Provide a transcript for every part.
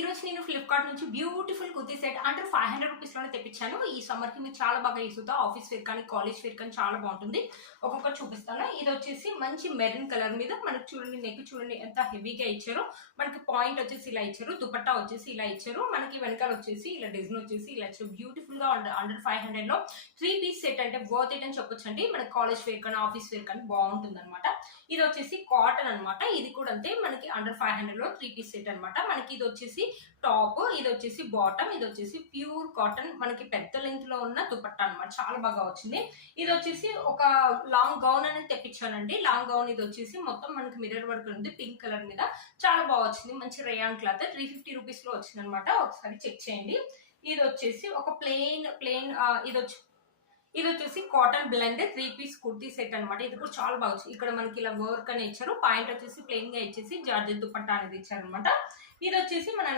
ఈ రోజు నేను ఫ్లిప్కార్ట్ నుంచి బ్యూటిఫుల్ కుర్తీ సెట్ అంటే 500 రూపీస్ లోనే తెప్పించాను. ఈ సమ్మర్ కి మీకు చాలా బాగా యూస్ అవుతా. ఆఫీస్ వేర్ కానీ కాలేజ్ వేర్ కానీ చాలా బాగుంటుంది. ఒక్కొక్కటి చూపిస్తాను. ఇది వచ్చేసి మంచి మెరూన్ కలర్ మీద మనకు చూడండి, నెక్ చూడండి ఎంత హెవీగా ఇచ్చారో. మనకి పాయింట్ వచ్చేసి ఇలా ఇచ్చారు, దుపట్టా వచ్చేసి ఇలా ఇచ్చారు, మనకి వెనకాల వచ్చేసి ఇలా డిజైన్ వచ్చేసి ఇలా ఇచ్చారు. బ్యూటిఫుల్ గా అండర్ 500 లో 3 పీస్ సెట్ అంటే వర్త్ ఇట్ అని చెప్పొచ్చు అండి. మనకి కాలేజ్ వేర్ కానీ ఆఫీస్ వేర్ కానీ బాగుంటుంది అనమాట. ఇది వచ్చేసి కాటన్ అనమాట. ఇది కూడా అంతే, మనకి అండర్ 500 లో 3 పీస్ సెట్ అనమాట. మనకి ఇది వచ్చేసి టాప్, ఇది వచ్చేసి బాటమ్, ఇది వచ్చేసి ప్యూర్ కాటన్, మనకి పెద్ద లెంత్ లో ఉన్న దుపట్టా అనమాట. చాలా బాగా వచ్చింది. ఇది వచ్చేసి ఒక లాంగ్ గౌన్ అనేది తెప్పించానండి. లాంగ్ గౌన్ ఇది వచ్చేసి మొత్తం మనకి మిర్రర్ వర్క్ ఉంది పింక్ కలర్ మీద. చాలా బాగా వచ్చింది. మంచి రేయాన్ క్లాత్ 350 రూపీస్ లో వచ్చింది అనమాట. ఒకసారి చెక్ చేయండి. ఇది వచ్చేసి ఒక ప్లెయిన్ ఇది వచ్చేసి cotton blend 3 piece kurti set అనమాట. ఇది కూడా చాలా బాగా వచ్చింది. ఇక్కడ మనకి ఇలా వర్క్ అని ఇచ్చారు, పాయింట్ వచ్చేసి ప్లెయిన్ గా ఇచ్చేసి జార్జెట్ దుపట్టా అనేది ఇచ్చారు అనమాట. ఇది వచ్చేసి మన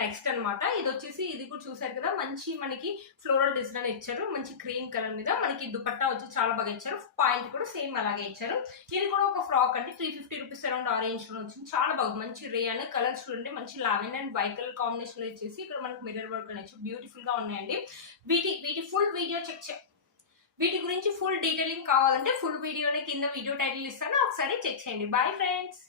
నెక్స్ట్ అనమాట. ఇది వచ్చేసి ఇది కూడా చూసారు కదా, మంచి మనకి ఫ్లోరల్ డిజైన్ ఇచ్చారు, మంచి క్రీమ్ కలర్ మీద. మనకి దుపట్టా వచ్చి చాలా బాగా ఇచ్చారు, పాయింట్ కూడా సేమ్ అలాగే ఇచ్చారు. ఇది కూడా ఒక ఫ్రాక్ అండి, 350 రూపీస్ అరౌండ్ ఆరెంజ్ లో వచ్చింది. చాలా బాగుంది. మంచి రేయాన్ కలర్ చూడండి, మంచి lavender and white colour combination లో ఇచ్చేసి ఇక్కడ మనకి మిర్రర్ వర్క్ అని ఇచ్చి బ్యూటిఫుల్ గా ఉన్నాయండి. వీటి ఫుల్ వీడియో వీటి గురించి ఫుల్ డీటెయిలింగ్ కావాలంటే ఫుల్ వీడియోని కింద వీడియో టైటిల్ ఇస్తాను, ఒకసారి చెక్ చేయండి. Bye friends.